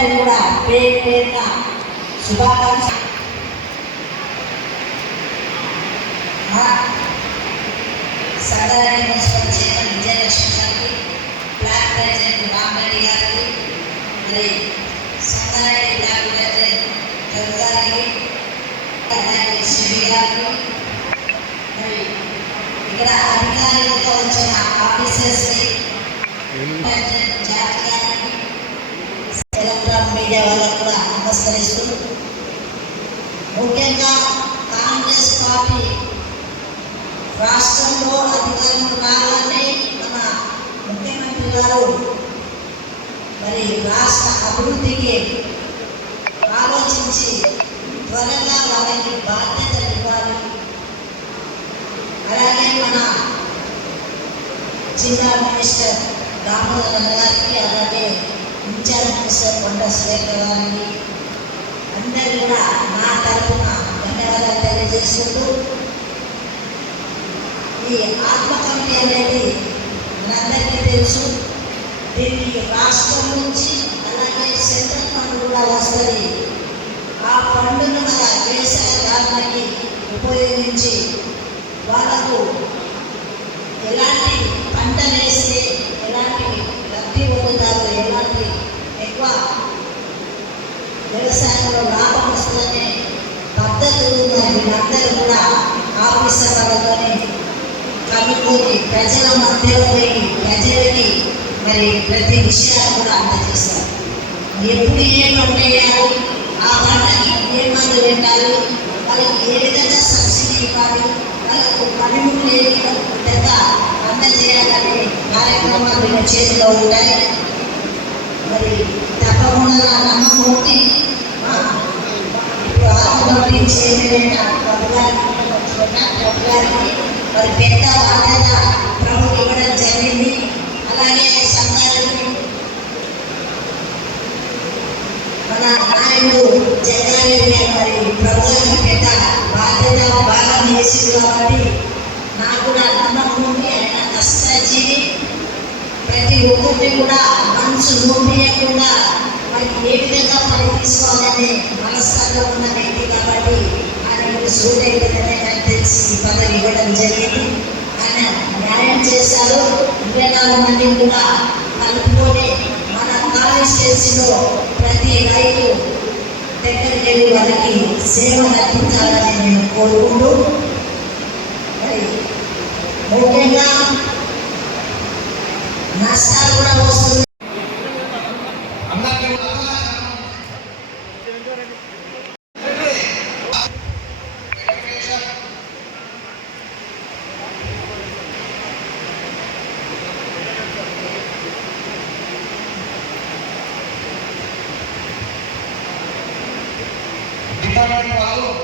అందరూ కూడా పేరు పేరున శుభాకాంక్ష సంగారెడ్డి మున్సిపల్ చైర్మన్ విజయలక్ష్మి గారికి బ్లాక్ ప్రెసిడెంట్ రామరెడ్డి గారికి మరి సంగారెడ్డి బ్లాక్ ప్రెసిడెంట్ రఘు గారికి అలాగే శివి గారికి మరి ఇక్కడ అధికారులతో వచ్చిన ఆఫీసర్స్ని ప్రెసిడెంట్ జాతీయ మీడియా వాళ్ళకు కూడా నమస్కరిస్తూ ముఖ్యంగా కాంగ్రెస్ పార్టీ రాష్ట్రంలో అధికారంలో రావాలని మన ముఖ్యమంత్రి గారు మరి రాష్ట్ర అభివృద్ధికి ఆలోచించి త్వరగా వారికి బాధ్యత ఇవ్వాలి. అలాగే మన జిల్లా మినిస్టర్ దామోదర్ గారికి అలాగే ఇన్ఛార్జ్ మినిస్టర్ కొండ శ్రేఖర్ గారికి అందరూ కూడా నా తరఫున ధన్యవాదాలు తెలియజేసుకుంటూ ఈ ఆత్మ కమిటీ అనేది మనందరికీ తెలుసు. దీనికి రాష్ట్రం నుంచి అలాగే సెంట్రల్ ఫండ్ కూడా వస్తుంది. ఆ ఫండ్ను మన వ్యవసాయదారులకి ఉపయోగించి వాళ్ళకు ఎలాంటి పంట వేస్తే కనుక్కొని ప్రజల మధ్యలో పోయి ప్రజలకి మరి ప్రతి విషయాలు కూడా అందజేస్తారు. ఎప్పుడు ఏ ఉండేయాలి? ఆ వాళ్ళకి ఏ మందు పెట్టాలి? వాళ్ళకి ఏ విధంగా సబ్సిడీ ఇవ్వాలి? వాళ్ళకు పనిముట్లు ఏ విధంగా అందజేయాలనే కార్యక్రమాలు మీ చేతిలో ఉంటాయి. మరి తప్పకుండా నా నమ్మకం ఉంది ఆ, ఇప్పుడు ఆత్మహత్య చేయలేన ప్రభు గారికి మరి పెద్ద బాధ్యత ప్రభు ఇవ్వడం జరిగింది. అలాగే సంఘానికి మన నాయకుడు జగన్ మరి ప్రభు పెద్ద బాధ్యత బాగా చేసింది కాబట్టి నాకు కూడా నమ్మకం ఉంది. ఆయన కష్టజీవి ప్రతి ఒక్కరిని కూడా మనసు మరి ఏ విధంగా పని ఉన్న వ్యక్తి కాబట్టి ఆయన పదవి ఇవ్వడం జరిగింది. ఆయన న్యాయం చేశారు. ఇరవై నాలుగు మందిని కూడా కలుపుకొని మన కాన్స్టిట్యున్సీలో ప్రతి రైతు దగ్గరికి వెళ్ళి వాళ్ళకి సేవ అందించాలని నేను కోరుకుంటూ మరి ముఖ్యంగా నష్టాలు కూడా వస్తుంది డిపార్ట్మెంట్ వాళ్ళు